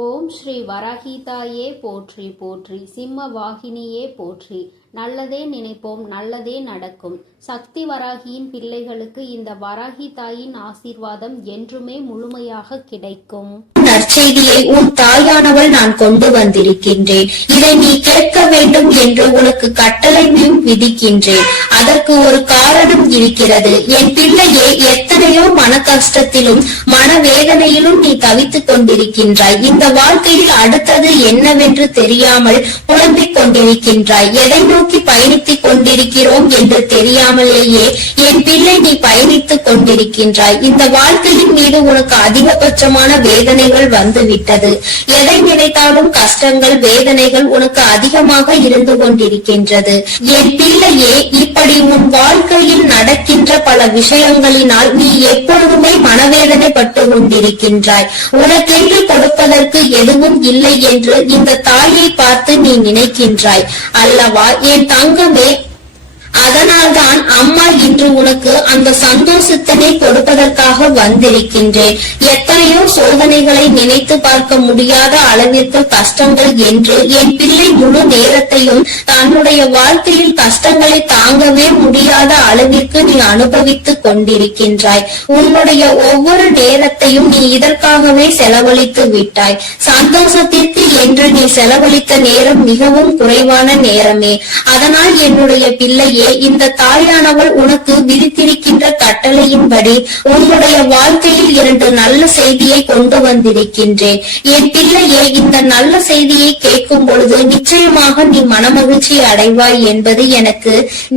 ஓம் ஸ்ரீ வராகிதாயே போற்றி போற்றி, சிம்ம வாகினியே போற்றி. நல்லதே நினைப்போம், நல்லதே நடக்கும். சக்தி வராகியின் பிள்ளைகளுக்கு இந்த வராகி தாயின் ஆசீர்வாதம் என்றுமே முழுமையாக கிடைக்கும். நற்செய்தியை உன் தாயானவள் நான் கொண்டு வந்திருக்கின்றேன். இதை நீ கேட்க வேண்டும் என்று உனக்கு கட்டளையும் விதிக்கின்றேன். அதற்கு ஒரு காரணம் இருக்கிறது. என் பிள்ளையே, எத்தனையோ மன கஷ்டத்திலும் மனவேதனையிலும் நீ தவித்துக் கொண்டிருக்கின்றாய். இந்த வாழ்க்கையில் அடுத்தது என்னவென்று தெரியாமல் புலம்பிக் கொண்டிருக்கின்றாய். எதை நோக்கி பயணித்துக் கொண்டிருக்கிறோம் என்று தெரியாமலேயே என் பிள்ளை நீ பயணித்துக் கொண்டிருக்கின்றாய். இந்த வாழ்க்கையின் மீது உனக்கு அதிகபட்சமான வேதனைகள் வந்துவிட்டது. எதை நினைத்தாலும் கஷ்டங்கள், வேதனைகள் உனக்கு அதிகமாக இருந்து கொண்டிருக்கின்றது. என் பிள்ளையே, இப்படி உன் வாழ்க்கையில் நடக்கின்ற பல விஷயங்களினால் நீ எப்பொழுதுமே மனவேதனை பட்டு கொண்டிருக்கின்றாய். உனக்கென்று கொடுப்பதற்கு எதுவும் இல்லை என்று இந்த தாயை பார்த்து நீ நினைக்கின்றாய் அல்லவா என் தங்கமே? அதனால்தான் அம்மா இன்று உனக்கு அந்த சந்தோஷத்தினை கொடுப்பதற்காக வந்திருக்கின்றேன். எத்தனையோ சோதனைகளை நினைத்து பார்க்க முடியாத அளவிற்கு கஷ்டங்கள் என்று என் பிள்ளை முழு நேரத்தையும் தன்னுடைய வாழ்க்கையில் கஷ்டங்களை தாங்கவே முடியாத அளவிற்கு நீ அனுபவித்துக் கொண்டிருக்கின்றாய். உன்னுடைய ஒவ்வொரு நேரத்தையும் நீ இதற்காகவே செலவழித்து விட்டாய். சந்தோஷத்திற்கு என்று நீ செலவழித்த நேரம் மிகவும் குறைவான நேரமே. அதனால் என்னுடைய பிள்ளையே, இந்த தாயானவள் உனக்கு விதித்திருக்கின்ற கட்டளையின்படி உன்னுடைய வாழ்க்கையில் 2 நல்ல செய்தியை கொண்டு வந்திருக்கின்றேன். என் பிள்ளையே, இந்த நல்ல செய்தியை கேட்கும் பொழுது நிச்சயமாக நீ மனமகிழ்ச்சி அடைவாய் என்பது எனக்கு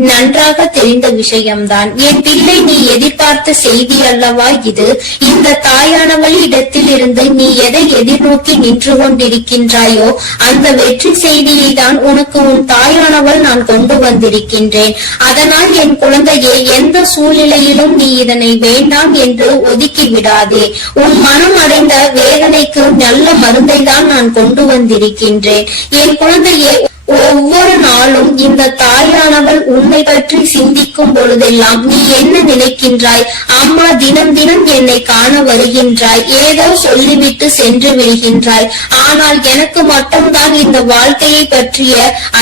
நன்றாக தெரிந்த விஷயம்தான். என் பிள்ளை, நீ எதிர்பார்த்த செய்தி அல்லவா இது? இந்த தாயானவள் இடத்தில் இருந்து நீ எதை எதிர்நோக்கி நின்று கொண்டிருக்கின்றாயோ அந்த வெற்றி செய்தியை தான் உனக்கு உன் தாயானவள் நான் கொண்டு வந்திருக்கின்றேன். அதனால் என் குழந்தையே, எந்த சூழ்நிலையிலும் நீ இதனை வேண்டாம் என்று ஒதுக்கி விடாதே. உன் மனம் அடைந்த வேதனைக்கு நல்ல மருந்தை தான் நான் கொண்டு வந்திருக்கின்றேன். என் குழந்தையே, ஒவ்வொரு நாளும் இந்த தாயானவள் உன்னை பற்றி சிந்திக்கும் பொழுதெல்லாம் நீ என்ன நினைக்கின்றாய்? அம்மா தினம் தினம் என்னை காண வருகின்றாய், ஏதோ சொல்லிவிட்டு சென்று விடுகின்றாய். ஆனால் எனக்கு மட்டும்தான் இந்த வாழ்க்கையை பற்றிய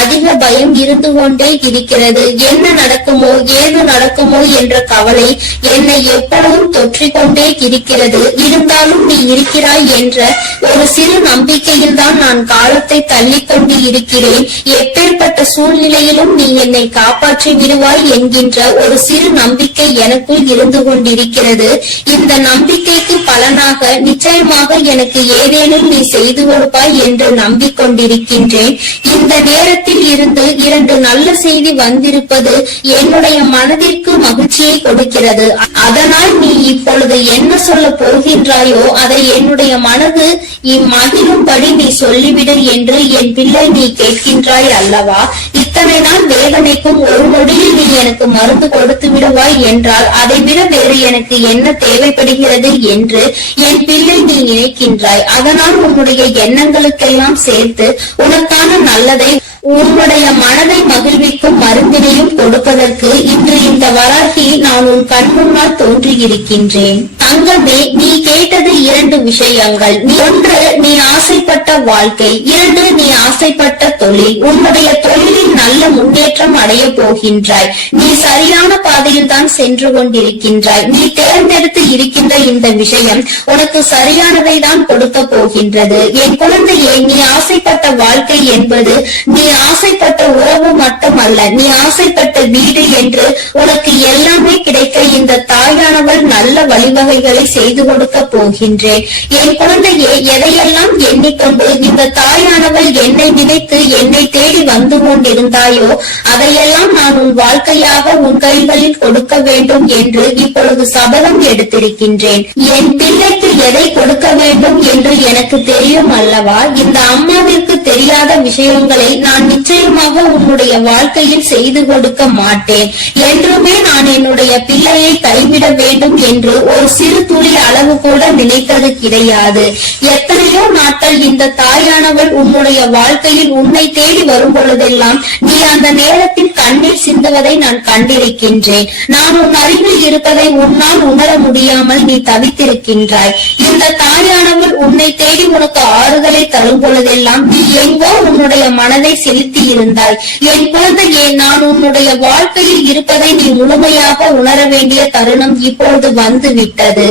அதிக பயம் இருந்து கொண்டே இருக்கிறது. என்ன நடக்குமோ, ஏது நடக்குமோ என்ற கவலை என்னை எப்பொழுதும் தொற்றிக்கொண்டே இருக்கிறது. இருந்தாலும் நீ இருக்கிறாய் என்ற ஒரு சிறு நம்பிக்கையில் தான் நான் காலத்தை தள்ளிக்கொண்டு இருக்கிறேன். எப்பேற்பட்ட சூழ்நிலையிலும் நீ என்னை காப்பாற்றி விடுவாய் என்கின்ற ஒரு சிறு நம்பிக்கை எனக்குள் இருந்து கொண்டிருக்கிறது. இந்த நம்பிக்கைக்கு பலனாக நிச்சயமாக எனக்கு ஏதேனும் நீ செய்து கொடுப்பாய் என்று நம்பிக்கொண்டிருக்கின்றேன். இந்த நேரத்தில் இருந்து 2 நல்ல செய்தி வந்திருப்பது என்னுடைய மனதிற்கு மகிழ்ச்சியை கொடுக்கிறது. அதனால் நீ இப்பொழுது என்ன சொல்ல போகின்றாயோ அதை என்னுடைய மனது இம்மகிழும்படி நீ சொல்லிவிடு என்று என் பிள்ளை நீ கேட்கின்றாய் அல்லவா? இத்தனை நாள் வேதனைக்கும் ஒரு நொடியில் நீ எனக்கு மருந்து கொடுத்து விடுவாய் என்றால் அதை விட வேறு எனக்கு என்ன தேவைப்படுகிறது என்று என் பிள்ளை நீ நினைக்கின்றாய். அதனால் உன்னுடைய எண்ணங்களுக்கெல்லாம் சேர்த்து உனக்கான நல்லதை, உன்னுடைய மனதை மகிழ்விக்கும் மருந்தினையும் கொடுப்பதற்கு இன்று இந்த வராகி நான் உன் கண் முன்னால் தோன்றியிருக்கின்றேன். தங்கமே, நீ கேட்டது 2 விஷயங்கள். 1, நீ ஆசைப்பட்ட வாழ்க்கை. 2, நீ ஆசைப்பட்ட தொழில். உன்னுடைய தொழிலில் நல்ல முன்னேற்றம் அடைய போகின்றாய். நீ சரியான பாதையில் தான் சென்று கொண்டிருக்கின்றாய். நீ தேர்ந்தெடுத்து இருக்கின்ற இந்த விஷயம் உனக்கு சரியானதை தான் கொடுக்க போகின்றது. என் குழந்தையே, நீ ஆசைப்பட்ட வாழ்க்கை என்பது நீ ஆசைப்பட்ட உறவு மட்டுமல்ல, நீ ஆசைப்பட்ட வீடு என்று உனக்கு எல்லாமே கிடைக்க இந்த தாயானவள் நல்ல வழிவகைகளை செய்து கொடுக்க போகின்றேன். என் குழந்தையே, எதையெல்லாம் எண்ணிக்கொண்டு இந்த தாயானவள் என்னை நினைத்து என்னை தேடி வந்து கொண்டிருந்தாயோ அதையெல்லாம் நான் உன் வாழ்க்கையாக உன் கைகளில் கொடுக்க வேண்டும் என்று இப்பொழுது சபதம் எடுத்திருக்கின்றேன். என் பிள்ளைக்கு எதை கொடுக்க வேண்டும் என்று எனக்கு தெரியும் அல்லவா? இந்த அம்மாவிற்கு தெரியாத விஷயங்களை நான் நிச்சயமாக உன்னுடைய வாழ்க்கையில் செய்து கொடுக்க மாட்டேன். என்றுமே நான் என்னுடைய பிள்ளையை கைவிட வேண்டும் என்று ஒரு சிறு துளி அளவு கூட நினைத்தது கிடையாது. எத்தனையோ நாட்கள் இந்த தாயானவள் உன்னுடைய வாழ்க்கையில் உன்னை தேடி வரும் பொழுதெல்லாம் நீ அந்த நேரத்தில் கண்ணீர் சிந்துவதை நான் கண்டிருக்கின்றேன். நான் உன் அருகில் இருப்பதை உன்னால் உணர முடியாமல் நீ தவித்திருக்கின்றாய். இந்த தாயானவள் உன்னை தேடி உனக்கு ஆறுதலை தரும் பொழுதெல்லாம் நீ எங்கோ உன்னுடைய மனதை செலுத்தி இருந்தாய். என் குழந்தையே, நான் உன்னுடைய வாழ்க்கையில் இருப்பதை நீ முழுமையாக உணர வேண்டிய தருணம் இப்பொழுது வந்து விட்டது.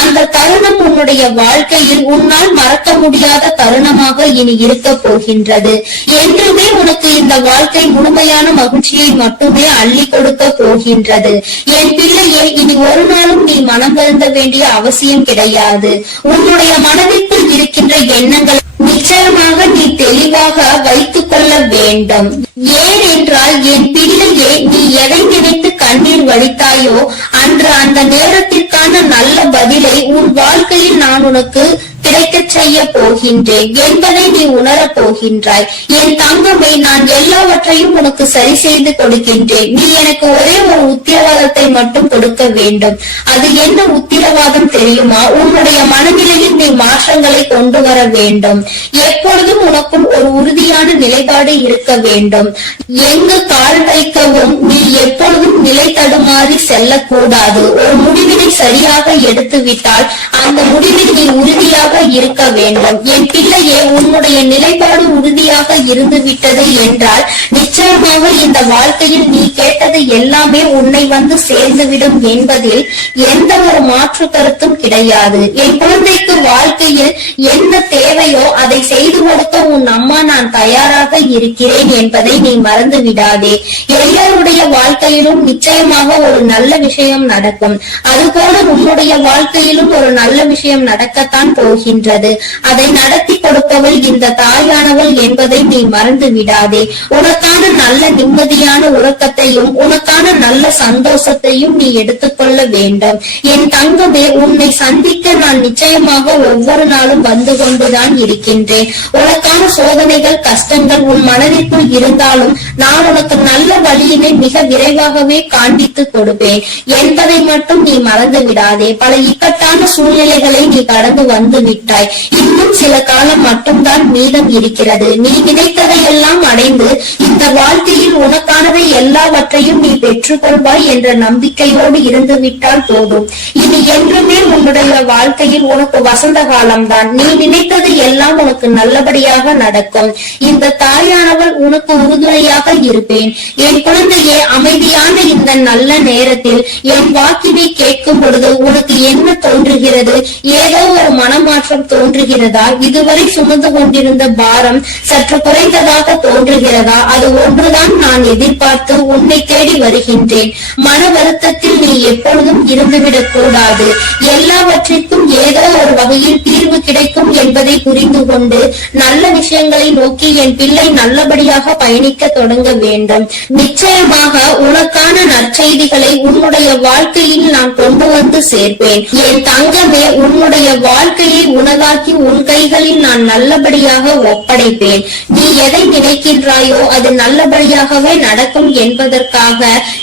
அந்த தருணம் உன்னுடைய வாழ்க்கையில் உன்னால் மறக்க முடியாத தருணமாக இனி இருக்க போகின்றது. என்றுமே உனக்கு இந்த வாழ்க்கை முழுமையான மகிழ்ச்சியை மட்டுமே அள்ளி கொடுக்க போகின்றது. என் பிள்ளையே, இனி ஒரு நாளும் நீ மனம் வருந்த வேண்டிய அவசியம் கிடையாது. உன்னுடைய மனதிற்குள் இருக்கின்ற எண்ணங்கள் நிச்சயமாக நீ தெளிவாக வைத்துக் கொள்ள வேண்டும். ஏனென்றால் என் பிள்ளையே, நீ எதை நினைத்து கண்ணீர் வடித்தாயோ அன்று அந்த நேரத்திற்கான நல்ல பதிலை உன் வாழ்க்கையில் நான் உனக்கு கிடைக்க செய்ய போகின்றேன் என்பதை நீ உணரப் போகின்றாய். என் தங்கமே, நான் எல்லாவற்றையும் உனக்கு சரி செய்து கொடுக்கின்றேன். நீ எனக்கு ஒரே ஒரு உத்தரவாதத்தை மட்டும் கொடுக்க வேண்டும். அது என்ன உத்தரவாதம் தெரியுமா? உன்னுடைய மனநிலையில் நீ மாற்றங்களை கொண்டு வர வேண்டும். எப்பொழுதும் உனக்கும் ஒரு உறுதியான நிலைப்பாடு இருக்க வேண்டும். எங்கு கால் வைக்கவும் நீ எப்பொழுதும் நிலை தடுமாறி செல்லக்கூடாது. ஒரு முடிவினை சரியாக எடுத்து விட்டால் அந்த முடிவில் நீ உறுதியாக இருக்க வேண்டும். என் பிள்ளையே, உன்னுடைய நிலைப்பாடு உறுதியாக இருந்து விட்டது என்றால் நிச்சயமாக இந்த வாழ்க்கையில் நீ கேட்டது எல்லாமே உன்னை வந்து சேர்ந்துவிடும் என்பதில் எந்த ஒரு மாற்று கருத்தும் கிடையாது. என் குழந்தைக்கு வாழ்க்கையில் என்ன தேவையோ அதை செய்து கொடுக்க உன் அம்மா நான் தயாராக இருக்கிறேன் என்பதை நீ மறந்து விடாதே. எல்லாருடைய வாழ்க்கையிலும் நிச்சயமாக ஒரு நல்ல விஷயம் நடக்கும். அதுபோல உன்னுடைய வாழ்க்கையிலும் ஒரு நல்ல விஷயம் நடக்கத்தான் போகின்றது. அதை நடத்தி கொடுப்பவள் இந்த தாயானவள் என்பதை நீ மறந்து விடாதே. உனக்கான நல்ல நிம்மதியான உறக்கத்தையும் உனக்கான நல்ல சந்தோஷத்தையும் நீ எடுத்துக்கொள்ள வேண்டும். என் தங்கமே, உன்னை சந்திக்க நான் நிச்சயமாக ஒவ்வொரு நாளும் வந்து கொண்டுதான் இருக்கின்றேன். உனக்கான சோதனைகள் கஷ்டங்கள் உன் மனதிற்குள் இருந்தாலும் நான் உனக்கு நல்ல வழியினை மிக விரைவாகவே காண்பித்து கொடுப்பேன் என்பதை மட்டும் நீ மறந்து விடாதே. பல இக்கட்டான சூழ்நிலைகளை நீ கடந்து வந்து விட்டாய். இன்னும் சில காலம் மட்டும்தான் மீதம் இருக்கிறது. நீ நினைத்ததை எல்லாம் அடைந்து இந்த வாழ்க்கையில் உனக்கானதை எல்லாவற்றையும் நீ பெற்றுக்கொள்வாய் என்ற நம்பிக்கையோடு இருந்து விட்டால் போதும். இனி என்றுமே உன்னுடைய வாழ்க்கையில் உனக்கு வசந்த காலம்தான். நீ நினைத்தது எல்லாம் உனக்கு நல்லபடியாக நடக்கும். இந்த தாயானவள் உனக்கு உறுதுணையாக இருப்பேன். என் குழந்தையே, அமைதியான இந்த நல்ல நேரத்தில் என் வாக்கினை கேட்கும் பொழுது உனக்கு என்ன தோன்றுகிறது? ஏதோ ஒரு மனமாற்றம் தோன்றுகிறதா? இதுவரை சுமந்து கொண்டிருந்த பாரம் சற்று குறைந்ததாக தோன்றுகிறதா? அது ஒன்றுதான் நான் எதிர்பார்த்து உன்னை தேடி வருகின்றேன். மன வருத்தத்தில் நீ எப்பொழுதும் இருந்துவிடக் கூடாது. எல்லாவற்றிற்கும் ஏதோ ஒரு வகையில் தீர்வு கிடைக்கும் என்பதை புரிந்து கொண்டு நல்ல விஷயங்களை நோக்கி என் பிள்ளை நல்லபடியாக பயணிக்க தொடங்க வேண்டும். நிச்சயமாக உனக்கான நற்செய்திகளை உன்னுடைய வாழ்க்கையில் நான் கொண்டு வந்து சேர்ப்பேன். என் தங்கமே, உன்னுடைய வாழ்க்கையை உனதாக்கி உன் கைகளில் நான் நல்லபடியாக ஒப்படைப்பேன். நீ எதை நினைக்கின்றாயோ அது நல்லபடியாகவே நடக்கும் என்பதற்காக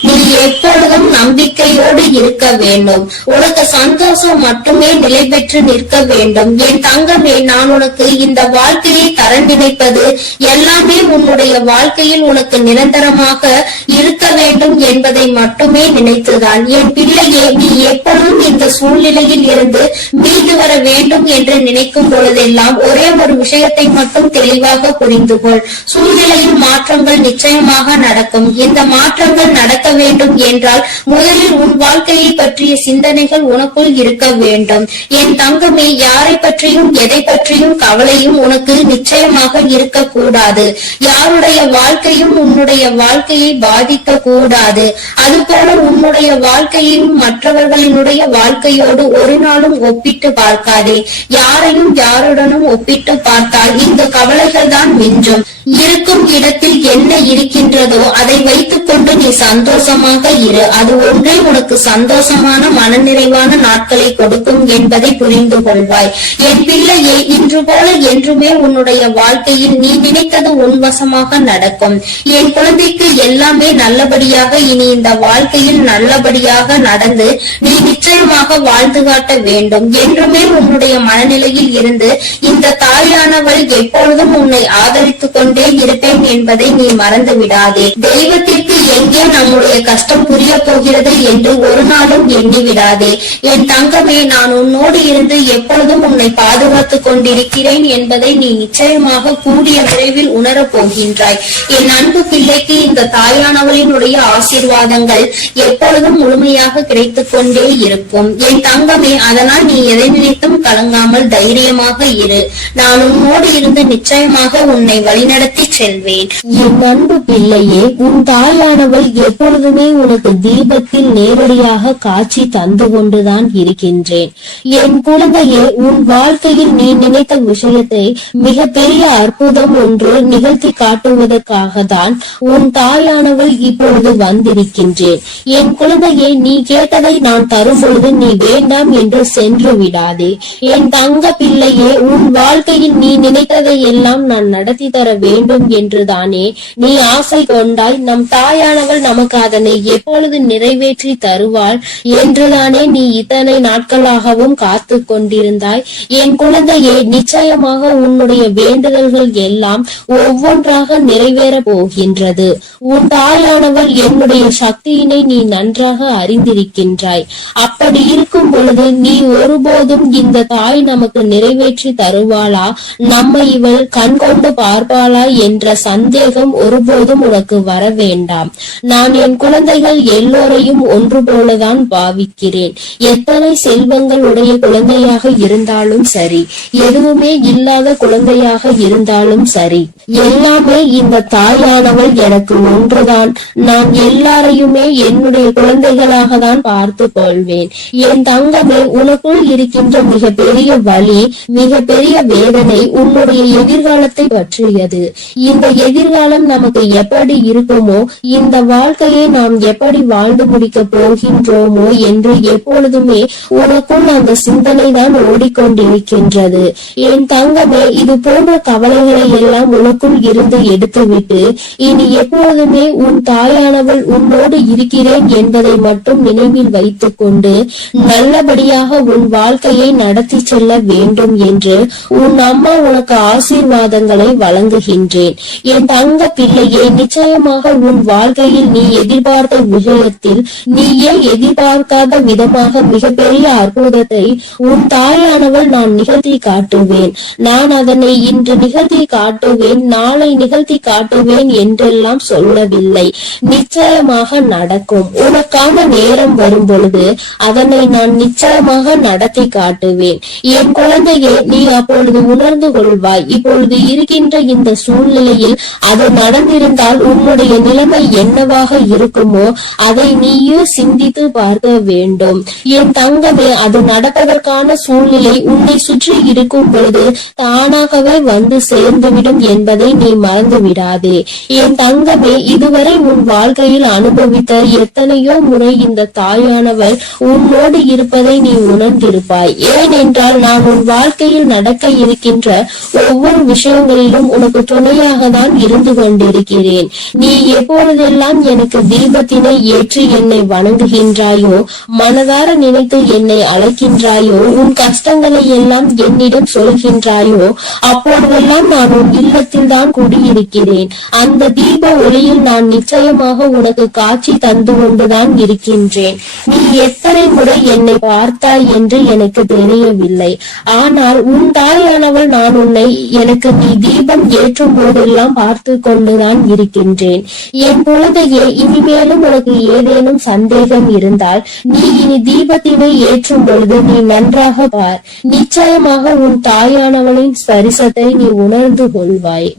நீ எப்பொழுதும் நம்பிக்கையோடு இருக்க வேண்டும். உனக்கு சந்தோஷம் மட்டுமே நிலை பெற்று நிற்க வேண்டும். என் தங்கமே, நான் உனக்கு இந்த வாழ்க்கையை தர நினைப்பது எல்லாமே உன்னுடைய வாழ்க்கையில் உனக்கு நிரந்தரமாக இருக்க வேண்டும் என்பதை மட்டுமே நினைத்துதான். என் பிள்ளையே, நீ எப்பொழுதும் இந்த சூழ்நிலையில் இருந்து மீண்டு வர வேண்டும் என்று நினைக்கும் பொழுதெல்லாம் ஒரே ஒரு விஷயத்தை மட்டும் தெளிவாக புரிந்து கொள். சூழ்நிலையில் மாற்றங்கள் நிச்சயமாக நடக்கும். இந்த மாற்றங்கள் நடக்க வேண்டும் என்றால் முதலில் உன் வாழ்க்கையை பற்றிய சிந்தனைகள் உனக்குள் இருக்க வேண்டும். என் தங்கமே, யாரை பற்றியும் எதை பற்றியும் கவலையும் உனக்கு நிச்சயமாக இருக்கக்கூடாது. யாருடைய வாழ்க்கையும் உன்னுடைய வாழ்க்கையை பாதிக்க கூடாது. அதுபோல உன்னுடைய வாழ்க்கையையும் மற்றவர்களினுடைய வாழ்க்கையோடு ஒரு நாளும் ஒப்பிட்டு பார்க்காதே. யாரையும் யாருடனும் ஒப்பிட்டு பார்த்தால் இந்த கவலைகள் தான் மிஞ்சும். இருக்கும் இடத்தில் என்ன இருக்கின்றதோ அதை வைத்துக் கொண்டு நீ சந்தோஷமாக இரு. அது ஒன்றே உனக்கு சந்தோஷமான மனநிறைவான நாட்களை கொடுக்கும் என்பதை புரிந்து கொள்வாய். என் பிள்ளையே, இன்று போல என்றுமே உன்னுடைய வாழ்க்கையில் நீ நினைத்தது உன்வசமாக நடக்கும். என் குழந்தைக்கு எல்லாமே நல்லபடியாக இனி இந்த வாழ்க்கையில் நல்லபடியாக நடந்து நீ நிச்சயமாக வாழ்ந்து காட்ட வேண்டும். என்றுமே உன்னுடைய மனநிலையில் இருந்து இந்த தாயானவள் எப்பொழுதும் உன்னை ஆதரித்துக் கொண்டே இருப்பேன் என்பதை நீ மறந்து விடாதே. தெய்வத்திற்கு எங்கே நம்முடைய கஷ்டம் புரிய போகிறது என்று ஒரு நாளும் எண்ணி விடாதே. என் தங்கமே, நான் உன்னோடு இருந்து எப்பொழுதும் உன்னை பாதுகாத்துக் கொண்டிருக்கிறேன் என்பதை நீ நிச்சயமாக கூடிய விரைவில் உணரப் போகின்றாய். என் அன்பு பிள்ளைக்கு இந்த தாயானவளினுடைய ஆசீர்வாதங்கள் எப்பொழுதும் முழுமையாக கிடைத்துக் கொண்டே இருக்கும். என் தங்கமே, அதனால் நீ எதை நினைத்தும் கலங்காமல் தைரியமாக இரு. நான் உன்னோடு இருந்து நிச்சயமாக உன்னை வழிநடத்தி செல்வேன். என் அன்பு பிள்ளையே, உன் தாயானவள் எப்பொழுதுமே உனக்கு தீபத்தில் நேரடியாக காட்சி தந்து கொண்டுதான் இருக்கின்றேன். என் குழந்தையே, உன் வாழ்க்கையில் நீ நினைத்த விஷயத்தை மிக பெரிய அற்புதம் ஒன்று நிகழ்த்தி காட்டுவதற்காக தான் உன் தாயானவள் இப்பொழுது வந்திருக்கின்றேன். என் குழந்தையே, நீ கேட்டதை நான் தரும் பொழுது நீ வேண்டாம் என்று சென்று விடாதே. என் தங்க பிள்ளையே, உன் வாழ்க்கையில் நீ நினைத்ததை எல்லாம் நான் நடத்தி தர வேண்டும் என்றுதானே நீ ஆசை கொண்டாய். நம் தாயானவள் நமக்கு அதனை எப்பொழுது நிறைவேற்றி தருவாள் என்றுதானே நீ இத்தனை நாட்களாகவும் காத்து கொண்டிருந்தாய். என் குழந்தையே, நிச்சயமாக உன்னுடைய வேண்டுதல்கள் எல்லாம் ஒவ்வொன்றாக நிறைவேற போகின்றது. உன் தாயானவள் என்னுடைய சக்தியினை நீ நன்றாக அறிந்திருக்கின்றாய். அப்படி இருக்கும் பொழுது நீ ஒருபோதும் இந்த தாய் நமக்கு நிறைவேற்றி தருவாளா, நம்மை இவள் கண் கொண்டு பார்ப்பாளா என்ற சந்தேகம் ஒருபோதும் உனக்கு வர வேண்டாம். நான் என் குழந்தைகள் எல்லோரையும் ஒன்று போலதான் பாவிக்கிறேன். எத்தனை செல்வங்கள் உடைய குழந்தையாக இருந்தாலும் சரி, எதுவுமே இல்லாத குழந்தையாக இருந்தாலும் சரி, எல்லாமே இந்த தாயானவள் எனக்கு ஒன்றுதான். நான் எல்லாரையுமே என்னுடைய குழந்தைகளாக தான் பார்த்து கொள்வேன். என் தங்கமே, உனக்குள் இருக்கின்ற மிக பெரிய வலி, மிக பெரிய வேதனை உன்னுடைய எதிர்காலத்தை பற்றியது. இந்த எதிர்காலம் நமக்கு எப்படி இருக்குமோ, இந்த வாழ்க்கையை நாம் எப்படி வாழ்ந்து முடிக்க போகின்றோமோ என்று எப்பொழுதுமே உனக்குள் அந்த சிந்தனை தான் ஓடிக்கொண்டிருக்கின்றது. என் தங்கமே, இது போன்ற கவலைகளை எல்லாம் உனக்குள் இருந்து எடுத்துவிட்டு இனி எப்பொழுதுமே உன் தாயானவள் உன்னோடு இருக்கிறேன் என்பதை மட்டும் நினைவில் வைத்துக் கொண்டு நல்லபடியாக உன் வாழ்க்கையை நடத்தி செல்ல வேண்டும் என்று உன் அம்மா உனக்கு ஆசீர்வாதங்களை வழங்குகின்றேன். என் தங்க பிள்ளையே, நிச்சயமாக உன் வாழ்க்கையில் நீ எதிர்பார்த்த விஷயத்தில் நீயே எதிர்பார்க்காத விதமாக மிகப்பெரிய அற்புதத்தை உன் தாயானவள் நான் நிகழ்த்தி காட்டுவேன். நான் அதனை இன்று நிகழ்த்தி காட்டுவேன், நாளை நிகழ்த்தி காட்டுவேன் என்றெல்லாம் சொல்லவில்லை. நிச்சயமாக நடக்கும். உனக்கான நேரம் வரும் பொழுது அதனை நான் நிச்சயமாக நடத்தி காட்டுவேன். என் குழந்தையே, நீ அப்பொழுது உணர்ந்து கொள்வாய். இப்பொழுது இருக்கின்ற இந்த சூழ்நிலையில் அது நடந்திருந்தால் உன்னுடைய நிலைமை என்னவாக இருக்குமோ அதை நீயே சிந்தித்து பார்க்க வேண்டும். என் தங்கமே, அது நடப்பதற்கான சூழ்நிலை உன்னை சுற்றி இருக்கும் பொழுது தானாகவே வந்து சேர்ந்துவிடும் என்பதை நீ மறந்து விடாதே. என் தங்கமே, இதுவரை உன் வாழ்க்கையில் அனுபவித்த எத்தனையோ முறை இந்த தாயானவள் உன்னோடு இருப்பதை நீ உணர்ந்திருப்பாய். ஏனென்றால் நான் உன் வாழ்க்கையில் நடக்க இருக்கின்ற ஒவ்வொரு விஷயங்களிலும் உனக்கு துணையாக தான் இருந்து கொண்டிருக்கிறேன். நீ எப்பொழுதெல்லாம் எனக்கு தீபத்தினை ஏற்றி என்னை வணங்குகின்றாயோ, மனதார நினைத்து என்னை அழைக்கின்றாயோ, உன் கஷ்டங்களை எல்லாம் என்னிடம் சொல்கின்றாயோ, அப்பொழுதெல்லாம் நான் உன் இல்லத்தில் தான் குடியிருக்கிறேன். அந்த தீப ஒளியில் நான் நிச்சயமாக உனக்கு காட்சி தந்து கொண்டுதான் இருக்கின்றேன். நீ எத்தனை முறை என்னை பார்த்தாய் என்று எனக்கு தெரியவில்லை. ஆனால் உன் தாயானவள் நான் உன்னை எனக்கு நீ தீபம் ஏற்றும் போதெல்லாம் பார்த்து கொண்டுதான் இருக்கின்றேன். என் குழந்தையே, இனிமேலும் உனக்கு ஏதேனும் சந்தேகம் இருந்தால் நீ இனி தீபத்தினை ஏற்றும் பொழுது நீ நன்றாக பார். நிச்சயமாக உன் தாயானவளின் ஸ்பரிசத்தை நீ உணர்ந்து கொள்வாய்.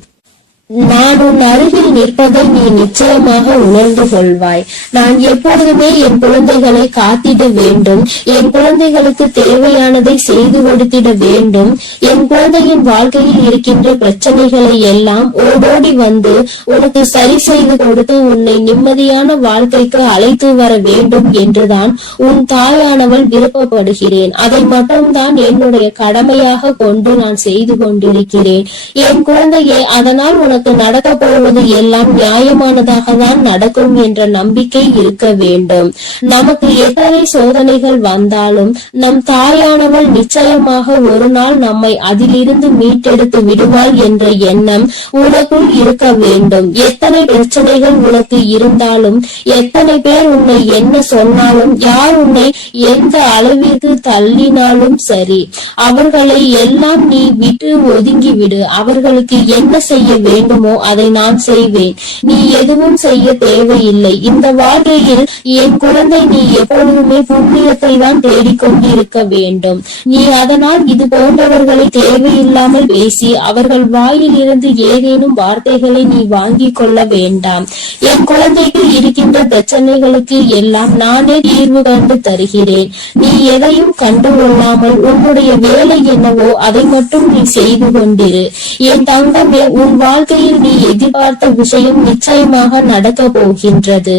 நான் உன் அருகில் நிற்பதை நீ நிச்சயமாக உணர்ந்து கொள்வாய். நான் எப்பொழுதுமே என் குழந்தைகளை காத்திட வேண்டும். என் குழந்தைகளுக்கு தேவையானதை செய்து கொடுத்திட வேண்டும். என் குழந்தையின் வாழ்க்கையில் இருக்கின்ற பிரச்சனைகளை எல்லாம் ஓடோடி வந்து உனக்கு சரி செய்து கொடுத்து உன்னை நிம்மதியான வாழ்க்கைக்கு அழைத்து வர வேண்டும் என்றுதான் உன் தாயானவள் விருப்பப்படுகிறேன். அதை மட்டும்தான் என்னுடைய கடமையாக கொண்டு நான் செய்து கொண்டிருக்கிறேன். என் குழந்தையை, அதனால் உனக்கு உனக்கு நடக்க போவது எல்லாம் நியாயமானதாக தான் நடக்கும் என்ற நம்பிக்கை இருக்க வேண்டும். நமக்கு எத்தனை சோதனைகள் வந்தாலும் நம் தாயானவள் நிச்சயமாக ஒரு நாள் நம்மை அதிலிருந்து மீட்டெடுத்து விடுவாள் என்ற எண்ணம் உனக்குள் இருக்க வேண்டும். எத்தனை பிரச்சனைகள் உனக்கு இருந்தாலும், எத்தனை பேர் உன்னை என்ன சொன்னாலும், யார் உன்னை எந்த அளவிற்கு தள்ளினாலும் சரி, அவர்களை எல்லாம் நீ விட்டு ஒதுங்கி விடு. அவர்களுக்கு என்ன செய்ய வேண்டுமோ அதை நான் செய்வேன். நீ எதுவும் செய்ய தேவையில்லை. இந்த வாழ்க்கையில் என் குழந்தை, நீ எப்பொழுதுமே புண்ணியத்தை தான் தேடிக்கொண்டிருக்க வேண்டும். நீ அதனால் இது போன்றவர்களை தேவையில்லாமல் பேசி அவர்கள் வாயில் இருந்து ஏதேனும் வார்த்தைகளை நீ வாங்கிக் கொள்ள வேண்டாம். என் குழந்தைக்கு இருக்கின்ற பிரச்சனைகளுக்கு எல்லாம் நானே தீர்வு கண்டு தருகிறேன். நீ எதையும் கண்டுகொள்ளாமல் உன்னுடைய வேலை என்னவோ அதை மட்டும் நீ செய்து கொண்டிரு. என் தங்கமே, உன் வாழ்க்கையில் நீ எதிர்பார்த்த விஷயம் நிச்சயமாக நடக்க போகின்றது.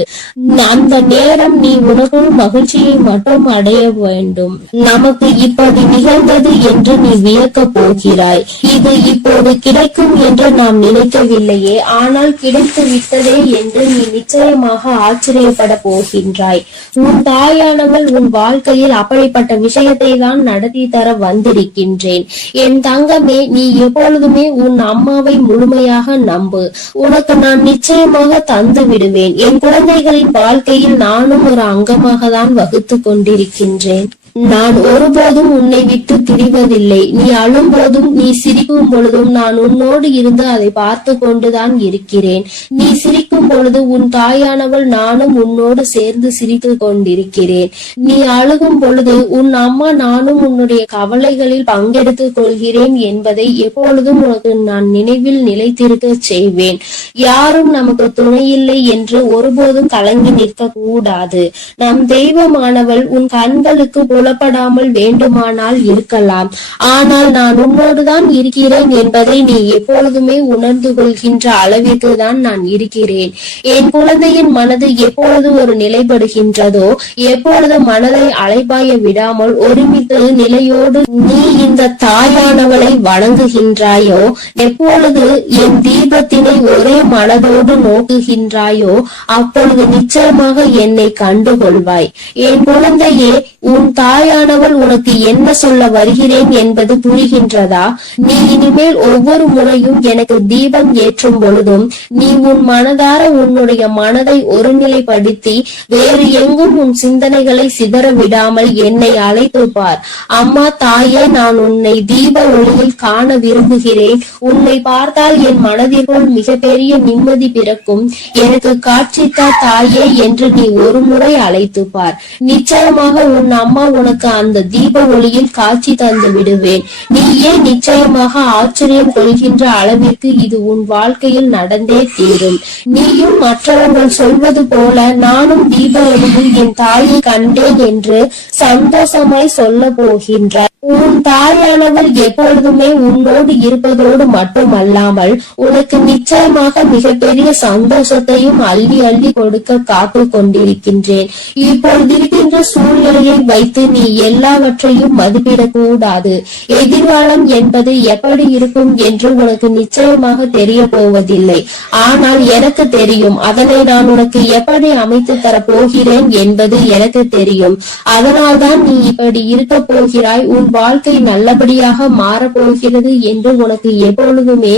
அந்த நேரம் நீ உனக்குள் மகிழ்ச்சியை மட்டும் அடைய வேண்டும். நமக்கு இப்படி நிகழ்ந்தது என்று நீ வியக்க போகிறாய். இது இப்போது கிடைக்கும் என்று நாம் நினைக்கவில்லையே, ஆனால் கிடைத்து விட்டதே என்று நீ நிச்சயமாக ஆச்சரியப்பட போகின்றாய். உன் தாயானவள் உன் வாழ்க்கையில் அப்படிப்பட்ட விஷயத்தை தான் நடத்தி தர வந்திருக்கின்றேன். என் தங்கமே, நீ எப்பொழுதுமே உன் அம்மாவை முழுமையாக நம்பு. உனக்கு நான் நிச்சயமாக தந்து விடுவேன். என் குழந்தைகளின் வாழ்க்கையில் நானும் ஒரு அங்கமாக தான் வகுத்து கொண்டிருக்கின்றேன். நான் ஒருபோதும் உன்னை விட்டு பிரிவதில்லை. நீ அழும் போதும், நீ சிரிக்கும் பொழுதும் நான் உன்னோடு இருந்து அதை பார்த்து கொண்டுதான் இருக்கிறேன். நீ சிரிக்கும் பொழுது உன் தாயானவள் நானும் உன்னோடு சேர்ந்து சிரித்து கொண்டிருக்கிறேன். நீ அழுகும் பொழுது உன் அம்மா நானும் உன்னுடைய கவலைகளில் பங்கெடுத்துக் கொள்கிறேன் என்பதை எப்பொழுதும் உனக்கு நான் நினைவில் நிலைத்திருக்க செய்வேன். யாரும் நமக்கு துணையில்லை என்று ஒருபோதும் கலங்கி நிற்க கூடாது. நம் தெய்வமானவள் உன் கண்களுக்கு புலப்படாமல் வேண்டுமானால் இருக்கலாம், ஆனால் நான் உன்னோடுதான் இருக்கிறேன் என்பதை நீ எப்பொழுதுமே உணர்ந்து கொள்கின்ற அளவிற்கு தான் நான் இருக்கிறேன். என் குழந்தையின் மனது எப்பொழுது ஒரு நிலைப்படுகின்றதோ, எப்பொழுது மனதை அலைபாய விடாமல் ஒருமித்த நிலையோடு நீ இந்த தாயானவளை வணங்குகின்றாயோ, எப்பொழுது என் தீபத்தினை ஒரே மனதோடு நோக்குகின்றாயோ, அப்பொழுது நிச்சயமாக என்னை கண்டுகொள்வாய். என் குழந்தையே, உன் தாயானவள் உனக்கு என்ன சொல்ல வருகிறேன் என்பது புரிகின்றதா? நீ இனிமேல் ஒவ்வொரு முறையும் எனக்கு தீபம் ஏற்றும் பொழுதும் நீ உன் மனதார உன்னுடைய மனதை ஒருநிலைப்படுத்தி வேறு எங்கும் உன் சிந்தனைகளை சிதற விடாமல் என்னை அழைத்து பார். அம்மா, தாயே, நான் உன்னை தீப ஒளியில் காண விரும்புகிறேன். உன்னை பார்த்தால் என் மனதிற்குள் மிகப்பெரிய நிம்மதி பிறக்கும். எனக்கு காட்சித்தா தாயே என்று நீ ஒரு முறை அழைத்து பார். நிச்சயமாக உன் அம்மா உனக்கு அந்த தீப ஒளியில் காட்சி தந்து விடுவேன். நீ ஏன் நிச்சயமாக ஆச்சரியம் கொள்கின்ற அளவிற்கு இது உன் வாழ்க்கையில் நடந்தே தீரும். நீயும் மற்றவர்கள் சொல்வது போல நானும் தீப ஒளியில் என் தாயை கண்டேன் என்று சந்தோஷமாய் சொல்ல போகின்றார். உன் தாயானவள் எப்பொழுதுமே உன்னோடு இருப்பதோடு மட்டுமல்லாமல் உனக்கு நிச்சயமாக மிகப்பெரிய சந்தோஷத்தையும் அள்ளி அள்ளி கொடுக்க காத்து கொண்டிருக்கின்றேன். இப்பொழுது இருக்கின்ற சூழ்நிலையை வைத்து நீ எல்லாவற்றையும் மதிப்பிடக் கூடாது. எதிர்காலம் என்பது எப்படி இருக்கும் என்று உனக்கு நிச்சயமாக தெரிய போவதில்லை. ஆனால் எனக்கு தெரியும். அதனை நான் உனக்கு எப்படி அமைத்து தர போகிறேன் என்பது எனக்கு தெரியும். அதனால்தான் நீ இப்படி இருக்க போகிறாய். உன் வாழ்க்கை நல்லபடியாக மாறப்போகிறது என்று உனக்கு எப்பொழுதுமே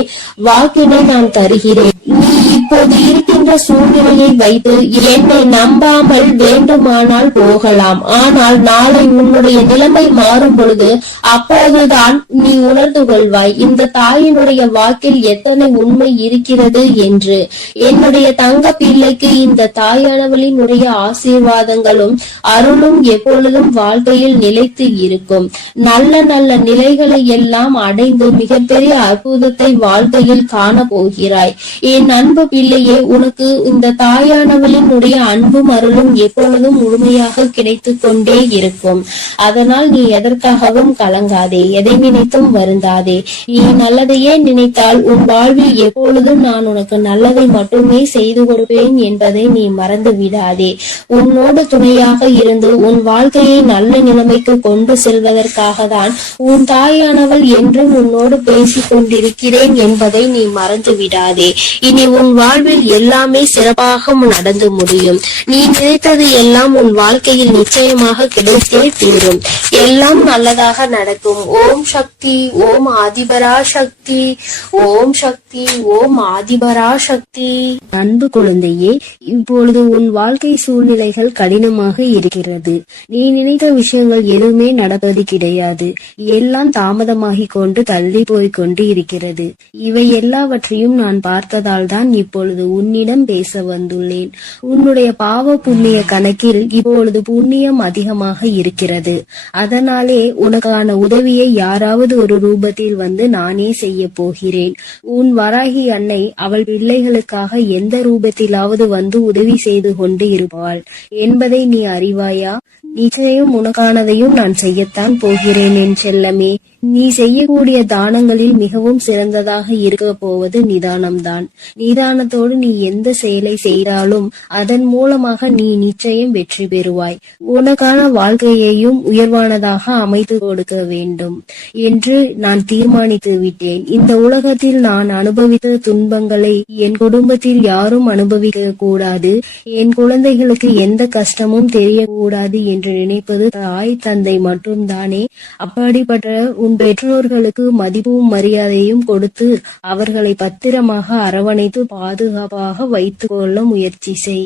வாக்கினை நான் தருகிறேன். நீ இப்போது இருக்கின்ற சூழ்நிலையை வைத்து என்னை நம்பாமல் வேண்டுமானால் போகலாம். ஆனால் நாளை உன்னுடைய நிலைமை மாறும் பொழுது அப்போதுதான் நீ உணர்ந்து கொள்வாய் இந்த தாயினுடைய வாக்கில் எத்தனை உண்மை இருக்கிறது என்று. என்னுடைய தங்க பிள்ளைக்கு இந்த தாயானவளினுடைய ஆசீர்வாதங்களும் அருளும் எப்பொழுதும் வாழ்க்கையில் நிலைத்து இருக்கும். நல்ல நல்ல நிலைகளை எல்லாம் அடைந்து மிகப்பெரிய அற்புதத்தை வாழ்க்கையில் காண போகிறாய். என் அன்பு பிள்ளையே, உனக்கு இந்த தாயானவளினுடைய அன்பும் அருளும் எப்பொழுதும் முழுமையாக கிடைத்து கொண்டே இருக்கும். அதனால் நீ எதற்காகவும் கலங்காதே, எதை நினைத்தும் வருந்தாதே. நீ நல்லதையே நினைத்தால் உன் வாழ்வில் எப்பொழுதும் நான் உனக்கு நல்லதை மட்டுமே செய்து கொடுப்பேன் என்பதை நீ மறந்து விடாதே. உன்னோடு துணையாக இருந்து உன் வாழ்க்கையை நல்ல நிலைமைக்கு கொண்டு செல்வதற்காக தான் உன் தாயானவள் என்றும் உன்னோடு பேசிக் கொண்டிருக்கிறேன் என்பதை நீ மறந்து விடாதே. இனி உன் வாழ்வில் எல்லாமே சிறப்பாக நடந்து முடியும். நீ நினைத்தது எல்லாம் உன் வாழ்க்கையில் நிச்சயமாக கிடைத்தே தீரும். எல்லாம் நல்லதாக நடக்கும். ஓம் சக்தி, ஓம் ஆதிபரா சக்தி, ஓம் சக்தி, ஓம் ஆதிபரா சக்தி. அன்பு குழந்தையே, இப்பொழுது உன் வாழ்க்கை சூழ்நிலைகள் கடினமாக இருக்கிறது. நீ நினைத்த விஷயங்கள் எதுவுமே நடப்பது கிடையாது. எல்லாம் தாமதமாகிக் கொண்டு தள்ளி போய்க் கொண்டு இருக்கிறது. இவை எல்லாவற்றையும் நான் பார்த்ததால் தான் இப்பொழுது உன்னிடம் பேச வந்துள்ளேன். உன்னுடைய பாவ புண்ணிய கணக்கில் இப்பொழுது புண்ணியம் அதிகமாக இருக்கிறது. அதனாலே உனக்கான உதவியை யாராவது ஒரு ரூபத்தில் வந்து நானே செய்ய போகிறேன். உன் வராகி அன்னை அவள் பிள்ளைகளுக்காக எந்த ரூபத்திலாவது வந்து உதவி செய்து கொண்டு இருப்பாள் என்பதை நீ அறிவாயா? நிச்சயம் உனக்கானதையும் நான் செய்யத்தான் போகிறேன் என் செல்லமே. நீ செய்யக்கூடிய தானங்களில் மிகவும் சிறந்ததாக இருக்க போவது நிதானம்தான். நிதானத்தோடு நீ எந்த செயலை செய்தாலும் அதன் மூலமாக நீ நிச்சயம் வெற்றி பெறுவாய். உனக்கான வாழ்க்கையையும் உயர்வானதாக அமைத்து கொடுக்க வேண்டும் என்று நான் தீர்மானித்து விட்டேன். இந்த உலகத்தில் நான் அனுபவித்த துன்பங்களை என் குடும்பத்தில் யாரும் அனுபவிக்க கூடாது. என் குழந்தைகளுக்கு எந்த கஷ்டமும் தெரியக்கூடாது என்று நினைப்பது தாய் தந்தை மட்டும்தானே. அப்படிப்பட்ட உன் பெற்றோர்களுக்கு மதிப்பும் மரியாதையும் கொடுத்து அவர்களை பத்திரமாக அரவணைத்து பாதுகாப்பாக வைத்துக் கொள்ள முயற்சி செய்.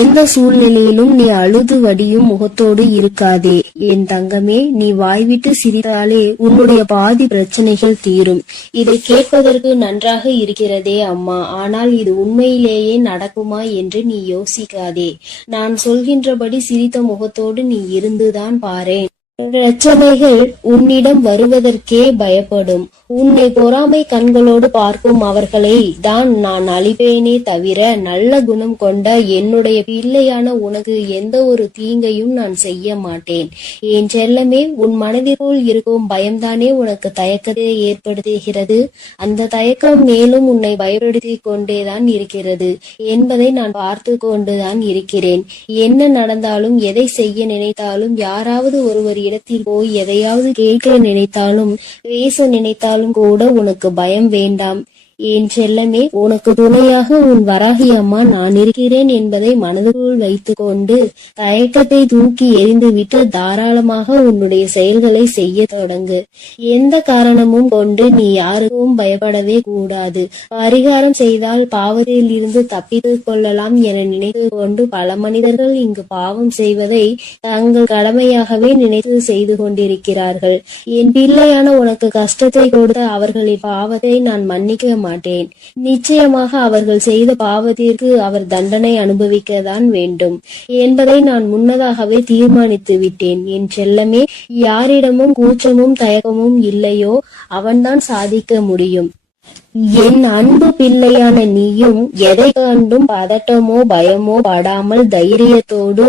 எந்த சூழ்நிலையிலும் நீ அழுது வடியும் முகத்தோடு இருக்காதே என் தங்கமே. நீ வாய்விட்டு சிரித்தாலே உன்னுடைய பாதி பிரச்சனைகள் தீரும். இதை கேட்பதற்கு நன்றாக இருக்கிறதே அம்மா, ஆனால் இது உண்மையிலேயே நடக்குமா என்று நீ யோசிக்காதே. நான் சொல்கின்றபடி சிரித்த முகத்தோடு நீ இருந்துதான் பாரேன். பிரச்சனைகள் உன்னிடம் வருவதற்கே பயப்படும். உன்னை பொறாமை கண்களோடு பார்க்கும் அவர்களை தான் நான் அழிப்பேனே தவிர நல்ல குணம் கொண்ட என்னுடைய பிள்ளையான உனக்கு எந்த ஒரு தீங்கையும் நான் செய்ய மாட்டேன். என் செல்லமே, உன் மனதிற்குள் இருக்கும் பயம்தானே உனக்கு தயக்கத்தை ஏற்படுத்துகிறது. அந்த தயக்கம் மேலும் உன்னை பயப்படுத்தி கொண்டேதான் இருக்கிறது என்பதை நான் பார்த்து கொண்டுதான் இருக்கிறேன். என்ன நடந்தாலும், எதை செய்ய நினைத்தாலும், யாராவது ஒருவர் இடத்தில் போய் எதையாவது கேட்க நினைத்தாலும், பேச நினைத்தாலும் கூட உனக்கு பயம் வேண்டாம். என் செல்லமே, உனக்கு துணையாக உன் வராகி அம்மா நான் இருக்கிறேன் என்பதை மனதுக்குள் வைத்துக் கொண்டு தயக்கத்தை தூக்கி எறிந்துவிட்டு தாராளமாக உன்னுடைய செயல்களை செய்ய தொடங்கு. எந்த காரணமும் கொண்டு நீ யாருக்கும் பயப்படவே கூடாது. பரிகாரம் செய்தால் பாவத்தில் இருந்து தப்பித்துக் கொள்ளலாம் என நினைத்து கொண்டு பல மனிதர்கள் இங்கு பாவம் செய்வதை தங்கள் கடமையாகவே நினைத்து செய்து கொண்டிருக்கிறார்கள். என் பிள்ளையான உனக்கு கஷ்டத்தை கொடுத்த அவர்களின் பாவத்தை நான் மன்னிக்க மாட்டேன். நிச்சயமாக அவர்கள் செய்த பாவத்திற்கு அவர் தண்டனை அனுபவிக்கத்தான் வேண்டும் என்பதை நான் முன்னதாகவே தீர்மானித்து விட்டேன். என் செல்லமே, யாரிடமும் கூச்சமும் தயக்கமும் இல்லையோ அவன்தான் சாதிக்க முடியும். என் அன்பு பிள்ளையான நீயும் எதை கண்டும் பதட்டமோ பயமோ படாமல் தைரியத்தோடு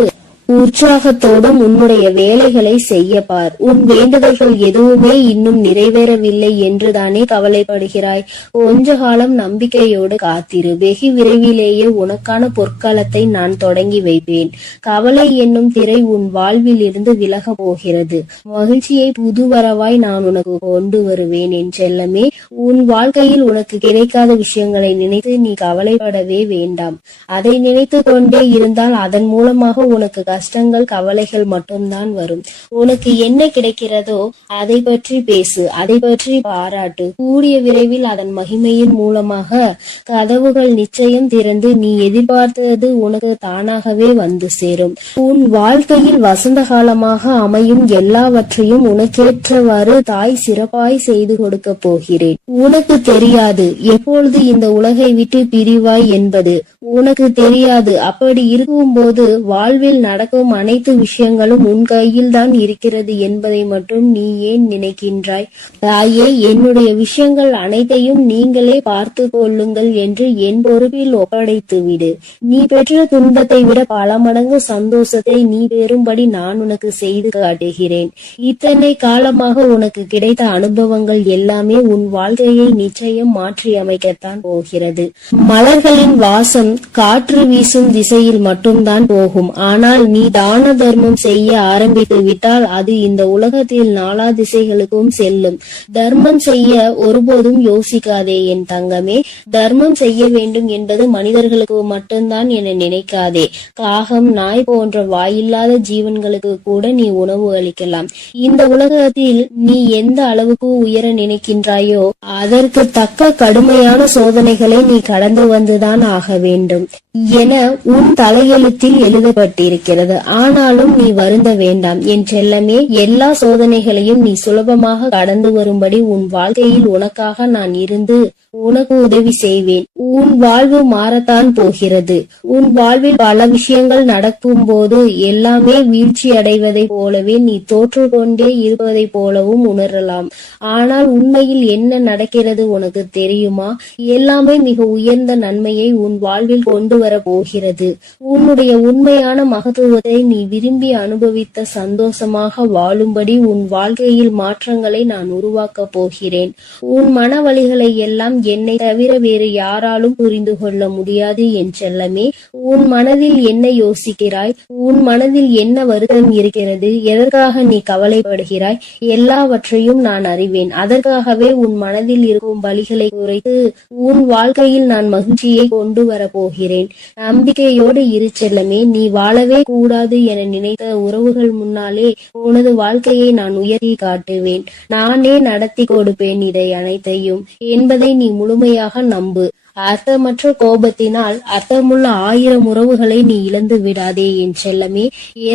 உற்சாகத்தோடும் உன்னுடைய வேலைகளை செய்ய பார். உன் வேண்டுதல்கள் எதுவுமே இன்னும் நிறைவேறவில்லை என்று தானே கவலைப்படுகிறாய். கொஞ்ச காலம் நம்பிக்கையோடு காத்திரு. வெகு விரைவிலேயே உனக்கான பொற்காலத்தை நான் தொடங்கி வைப்பேன். கவலை என்னும் திரை உன் வாழ்வில் இருந்து விலக போகிறது. மகிழ்ச்சியை புதுவரவாய் நான் உனக்கு கொண்டு வருவேன் என் செல்லமே. உன் வாழ்க்கையில் உனக்கு கிடைக்காத விஷயங்களை நினைத்து நீ கவலைப்படவே வேண்டாம். அதை நினைத்து கொண்டே இருந்தால் அதன் மூலமாக உனக்கு கஷ்டங்கள் கவலைகள் மட்டும்தான் வரும். உனக்கு என்ன கிடைக்கிறதோ அதை பற்றி பேசு, அதை பற்றி பாராட்டு. கூடிய விரைவில் அதன் மகிமையின் மூலமாக கதவுகள் நிச்சயம் திறந்து நீ எதிர்பார்த்தது உனக்கு தானாகவே வந்து சேரும். உன் வாழ்க்கையில் வசந்த காலமாக அமையும் எல்லாவற்றையும் உனக்கேற்றவாறு தாய் சிறப்பாய் செய்து கொடுக்க போகிறேன். உனக்கு தெரியாது எப்பொழுது இந்த உலகை விட்டு பிரிவாய் என்பது. உனக்கு தெரியாது. அப்படி இருக்கும்போது வாழ்வில் நடக்க நடக்கும் அனைத்து விஷயங்களும் உன் கையில் தான் இருக்கிறது என்பதை மட்டும் நீ ஏன் நினைக்கின்றாய்? தாயே, என்னுடைய விஷயங்கள் அனைத்தையும் நீங்களே பார்த்து கொள்ளுங்கள் என்று என் பொறுப்பில் ஒப்படைத்து விடு. நீ பெற்ற துன்பத்தை விட பல மடங்கு சந்தோஷத்தை நீ பெறும்படி நான் உனக்கு செய்து காட்டுகிறேன். இத்தனை காலமாக உனக்கு கிடைத்த அனுபவங்கள் எல்லாமே உன் வாழ்க்கையை நிச்சயம் மாற்றி அமைக்கத்தான் போகிறது. மலர்களின் வாசம் காற்று வீசும் திசையில் மட்டும்தான் போகும். ஆனால் நீ தான தர்மம் செய்ய ஆரம்பித்து விட்டால் அது இந்த உலகத்தில் நாலா திசைகளுக்கும் செல்லும். தர்மம் செய்ய ஒருபோதும் யோசிக்காதே என் தங்கமே. தர்மம் செய்ய வேண்டும் என்பது மனிதர்களுக்கு மட்டும்தான் என நினைக்காதே. காகம், நாய் போன்ற வாயில்லாத ஜீவன்களுக்கு கூட நீ உணவு அளிக்கலாம். இந்த உலகத்தில் நீ எந்த அளவுக்கு உயர நினைக்கின்றாயோ அதற்கு தக்க கடுமையான சோதனைகளை நீ கடந்து வந்துதான் ஆக வேண்டும் என உன் தலையெழுத்தில் எழுதப்பட்டிருக்கிறது. ஆனாலும் நீ வருந்த வேண்டாம் என் செல்லமே. எல்லா சோதனைகளையும் நீ சுலபமாக கடந்து வரும்படி உன் வாழ்க்கையில் உனக்காக நான் இருந்து உனக்கு உதவி செய்வேன். உன் வாழ்வு மாறத்தான் போகிறது. உன் வாழ்வில் பல விஷயங்கள் நடக்கும் போது எல்லாமே வீழ்ச்சி அடைவதை போலவே நீ தோற்று கொண்டே இருப்பதை போலவும் உணரலாம். ஆனால் உண்மையில் என்ன நடக்கிறது உனக்கு தெரியுமா? எல்லாமே மிக உயர்ந்த நன்மையை உன் வாழ்வில் கொண்டு வர போகிறது. உன்னுடைய உண்மையான மகத்துவத்தை நீ விரும்பி அனுபவித்த சந்தோஷமாக வாழும்படி உன் வாழ்க்கையில் மாற்றங்களை நான் உருவாக்க போகிறேன். உன் மன வலிகளை எல்லாம் என்னை தவிர வேறு யாராலும் புரிந்து கொள்ள முடியாது என் செல்லமே. உன் மனதில் என்ன யோசிக்கிறாய்? உன் மனதில் என்ன வருத்தம் இருக்கிறது? எதற்காக நீ கவலைப்படுகிறாய்? எல்லாவற்றையும் நான் அறிவேன். அதற்காகவே உன் மனதில் இருக்கும் வலிகளை குறைத்து உன் வாழ்க்கையில் நான் மகிழ்ச்சியை கொண்டு வர போகிறேன். நம்பிக்கையோடு இரு செல்லமே. நீ வாழவே கூடாது என நினைத்த உறவுகள் முன்னாலே உனது வாழ்க்கையை நான் உயர்த்தி காட்டுவேன். நானே நடத்தி கொடுப்பேன் இதை அனைத்தையும் என்பதை நீ முழுமையாக நம்பு. அர்த்தமற்ற கோபத்தினால் அர்த்தமுள்ள 1000 உறவுகளை நீ இழந்து விடாதே என் செல்லமே.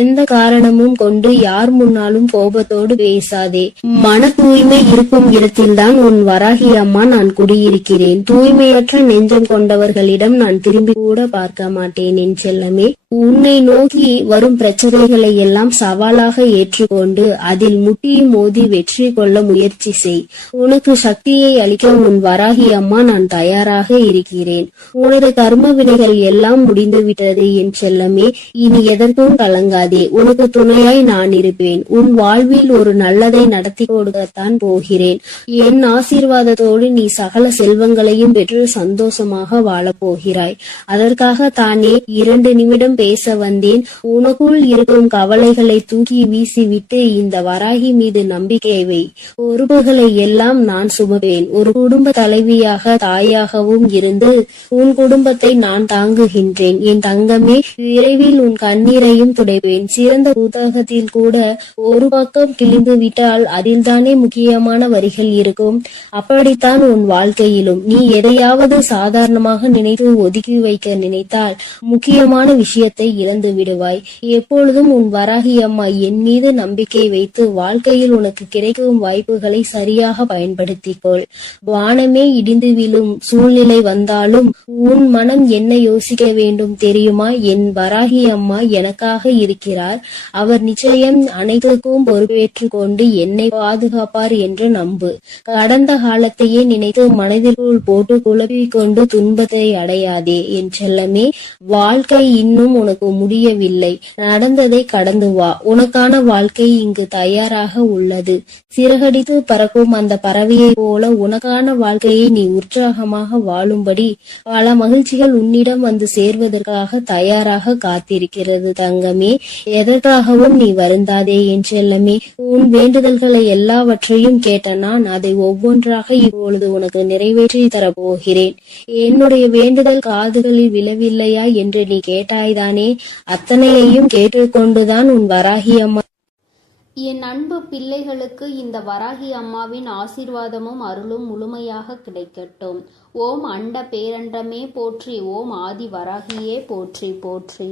எந்த காரணமும் கொண்டு யார் முன்னாலும் கோபத்தோடு பேசாதே. மன தூய்மை இருக்கும் இடத்தில்தான் உன் வராகி அம்மா நான் குடியிருக்கிறேன். தூய்மையற்ற நெஞ்சம் கொண்டவர்களிடம் நான் திரும்பி கூட பார்க்க மாட்டேன் என் செல்லமே. உன்னை நோக்கி வரும் பிரச்சனைகளை எல்லாம் சவாலாக ஏற்றுக்கொண்டு அதில் முட்டியும் மோதி வெற்றி கொள்ள முயற்சி செய். உனக்கு சக்தியை அளிக்க உன் வராகி அம்மா நான் தயாராக இருக்கிறேன். உனது கர்ம வினைகள் எல்லாம் முடிந்துவிட்டது என் செல்லமே. இனி எதற்கும் கலங்காதே. உனக்கு துணையாய் நான் இருப்பேன். உன் வாழ்வில் ஒரு நல்லதை நடத்தி கொடுக்கத்தான் போகிறேன். என் ஆசீர்வாதத்தோடு நீ சகல செல்வங்களையும் பெற்று சந்தோஷமாக வாழப் போகிறாய். அதற்காக தானே 2 நிமிடம் பேச வந்தேன். உனக்குள் இருக்கும் கவலைகளை தூக்கி வீசிவிட்டு இந்த வராகி மீது நம்பிக்கை வை. பொறுப்புகளை எல்லாம் நான் சுமப்பேன். ஒரு குடும்ப தலைவியாக தாயாகவும் இருந்து உன் குடும்பத்தை நான் தாங்குகின்றேன் என் தங்கமே. விரைவில் உன் கண்ணீரையும் துடைப்பேன். சிறந்த புத்தகத்தில் கூட ஒரு பக்கம் கிழிந்து விட்டால் அதில் தானே முக்கியமான வரிகள் இருக்கும். அப்படித்தான் உன் வாழ்க்கையிலும் நீ எதையாவது சாதாரணமாக நினைத்து ஒதுக்கி வைக்க நினைத்தால் முக்கியமான விஷயத்தை இழந்து விடுவாய். எப்பொழுதும் உன் வராகி அம்மா என் மீது நம்பிக்கை வைத்து வாழ்க்கையில் உனக்கு கிடைக்கும் வாய்ப்புகளை சரியாக பயன்படுத்திக்கொள். வானமே இடிந்து விழும் சூழ்நிலை வந்தாலும் உன் மனம் என்ன யோசிக்க வேண்டும் தெரியுமா? என் வராகி அம்மா எனக்காக இருக்கிறார். அவர் நிச்சயம் அனைத்துக்கும் பொறுப்பேற்று கொண்டு என்னை பாதுகாப்பார் என்று நம்பு. கடந்த காலத்தையே நினைத்து மனதிற்குள் போட்டு குழப்பிக் கொண்டு துன்பத்தை அடையாதே என் செல்லமே. வாழ்க்கை இன்னும் உனக்கு முடியவில்லை. நடந்ததை கடந்து வா. உனக்கான வாழ்க்கை இங்கு தயாராக உள்ளது. சிறகடித்து பறக்கும் அந்த பறவையை போல உனக்கான வாழ்க்கையை நீ உற்சாகமாக வாழும்படி பல மகிழ்ச்சிகள் உன்னிடம் வந்து சேர்வதற்காக தயாராக காத்திருக்கிறது தங்கமே. எதற்காகவும் நீ வருந்தாதே என் செல்லமே. உன் வேண்டுதல்களை எல்லாவற்றையும் கேட்ட நான் அதை ஒவ்வொன்றாக இப்பொழுது உனக்கு நிறைவேற்றி தரப்போகிறேன். என்னுடைய வேண்டுதல் காதுகளில் விழவில்லையா என்று நீ கேட்டாய்தானே? அத்தனையையும் கேட்டுக்கொண்டுதான் உன் வராகி அம்மா. என் அன்பு பிள்ளைகளுக்கு இந்த வராகி அம்மாவின் ஆசீர்வாதமும் அருளும் முழுமையாக கிடைக்கட்டும். ஓம் அண்ட பேரண்டமே போற்றி. ஓம் ஆதி வராகியே போற்றி போற்றி.